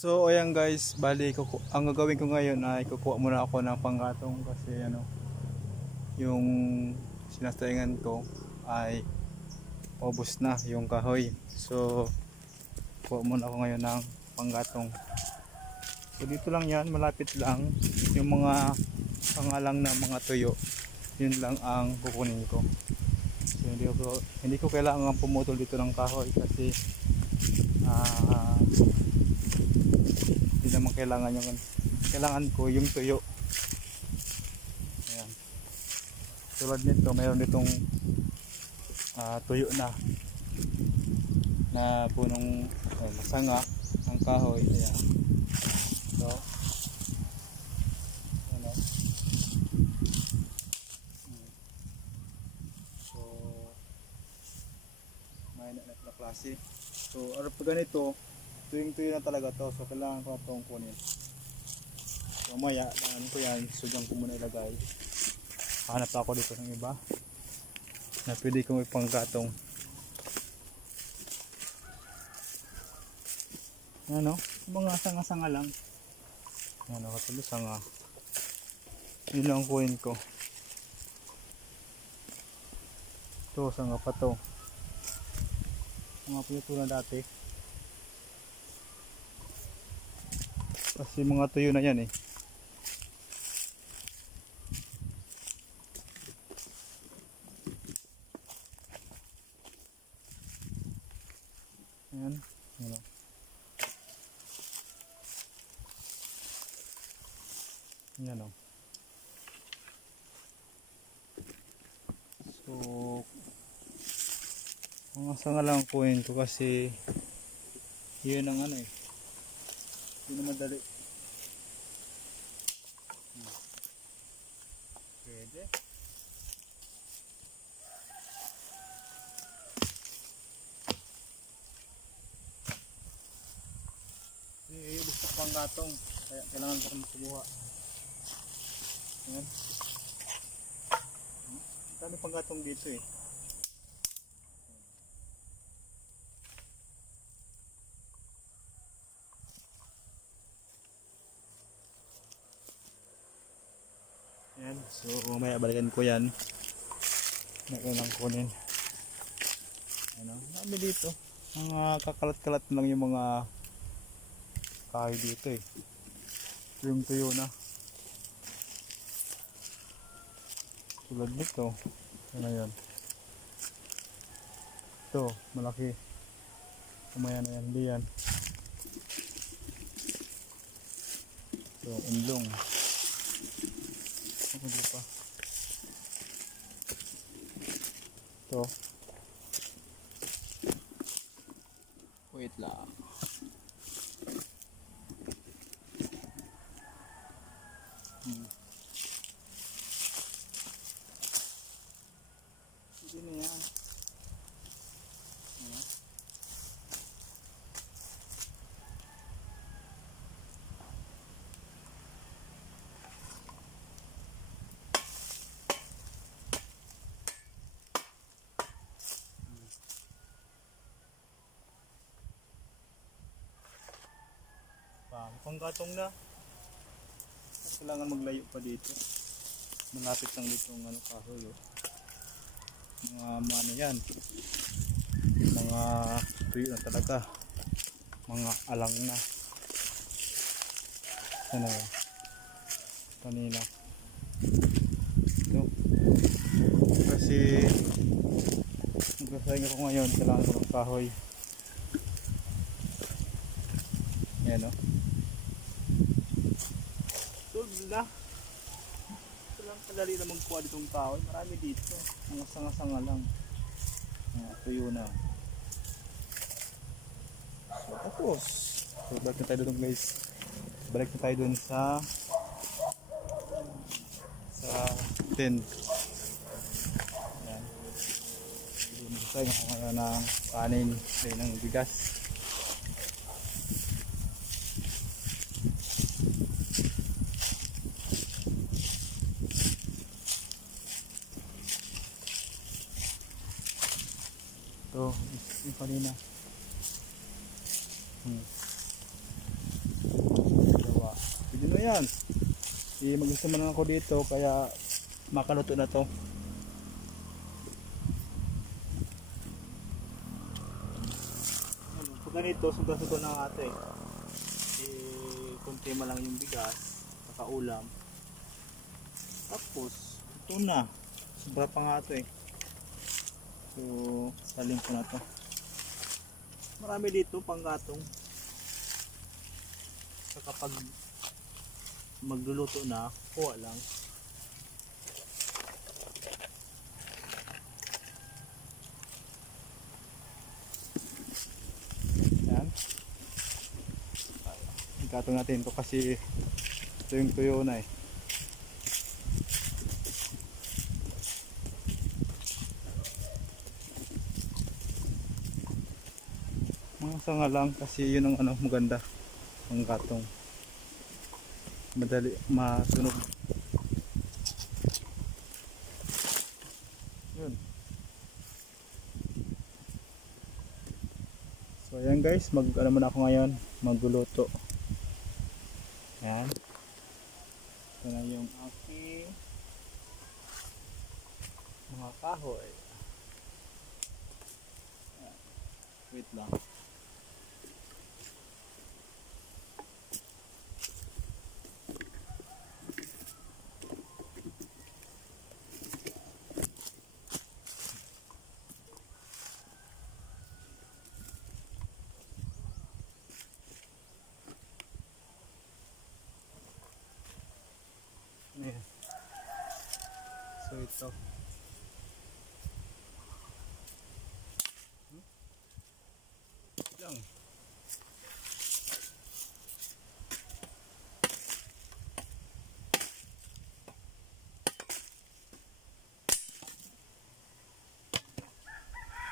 So ayan guys, bali ang gagawin ko ngayon ay kukuha muna ako ng panggatong kasi yung sinasayangan ko ay ubos na yung kahoy. So kuha muna ako ngayon ng panggatong. So dito lang yan, malapit lang yung mga pangalang na mga tuyo. Yun lang ang kukunin ko. So hindi ko kailangan pumutol dito ng kahoy kasi hindi naman kailangan ko yung tuyo. Ayan. Tulad nito, mayroon ditong tuyo na punong masanga ng kahoy. Ayan. So ano, so may na klase. So ano pa ganito, tuyong-tuyo na talaga to, so kailangan ko itong kunin. So maya, ano ko yan, sudyang ko muna ilagay. Hanap ako dito ng iba na pwede kong ipanggatong. Ano, mga sanga-sanga lang. Ano, katuloy sanga. Yun lang ang kunin ko. Ito, sanga pa to. Mga puno na dati. Kasi mga tuyo na yan eh. Ayan. Ayan. Ayan o. So mga sanga lang kunin ko kasi yun ang ano eh. Hindi na madali. Pwede. Gusto ko pang gatong. Kaya kailangan ko kumuha. Ayan. Dami pang gatong dito eh. Ayan. So mamaya balikan ko yan. Meron lang kunin. Ano, dami dito. Mga kakalat-kalat lang yung mga kahoy dito eh. Yung tuyo na. Tulad nito. Ano yan? Ito, malaki. Kumaya na yan, hindi yan. Ito, umlong. Ano pa? Ito. Wait lang. Hindi na yan. Panggatong na. Kailangan maglayo pa dito. Malapit lang dito ang ano, kahoy oh. Mga ano yan, mga tuyo na talaga, mga alang na. Ano yun, kanina ito. Kasi magkasayang ako ngayon, kailangan ko ng kahoy. Yan o, solve na. Ito lang kadali na magkuha ditong kahoy. Marami dito, mga sanga-sanga lang, mga tuyo na. So tapos, so balik na tayo doon guys. Balik na tayo doon sa tent. Ayan. Doon tayo ngayon ng kanin, ng bigas. Ito, yung kanina. yan. Mag-isa man ako dito kaya makaluto na to. Pag ganito, suga-suga na ito eh. Kunti lang yung bigas, kakaulam. Tapos, ito na. Sobra pa nga ito eh. So, salin ko na to. Marami dito pang gatong. So, kapag magluluto na, kuha lang. Yan. Gatong natin ito kasi ito yung tuyo na eh. Mga sanga lang kasi yun ang maganda ang gatong. Madali masunog. Yun. So ayan guys, muna ako ngayon, magluluto. Yan. Ito na yung aking mga kahoy. Yan. Wait lang. Ayan. So ito. Lang.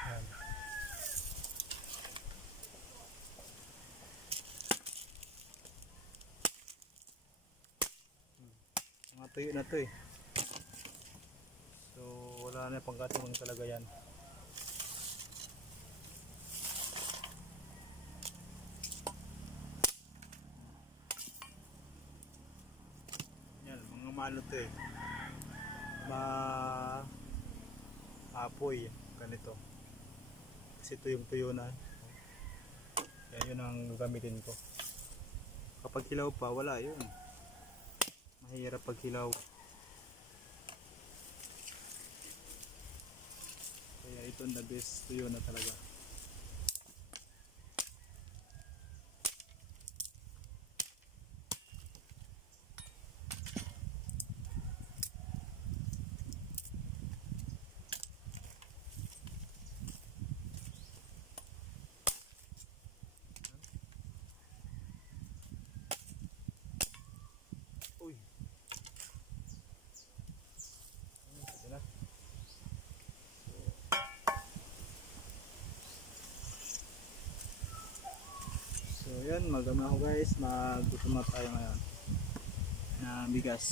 Ayan. Mga tuyo na to eh. So wala na panggatong talaga yan. Yan, mga malo to eh. Apoy ganito. Kasi ito yung tuyo na. Yan yun ang gagamitin ko. Kapag hilaw pa, wala yun. Mahirap pag hilaw. Kaya ito na best tuyo na talaga. Uy. Na. So yan, magdama ako guys, maggutom na tayo ngayon na bigas.